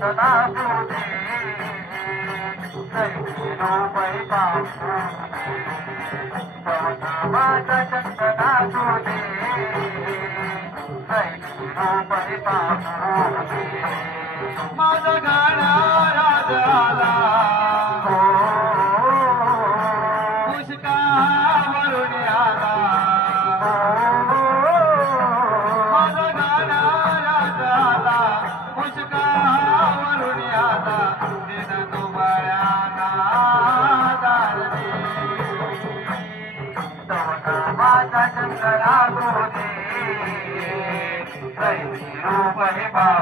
चंदना तुझे रुपये पाहू माझा चंदना तुझे रुपये पाहू माझा गाणा राज आला पुष्कावरून आला माझा गाणा राज आला पुष्कावरून आला दिन दुबळ्याना दारणे माझा चंदना तुझे रुपये पाहू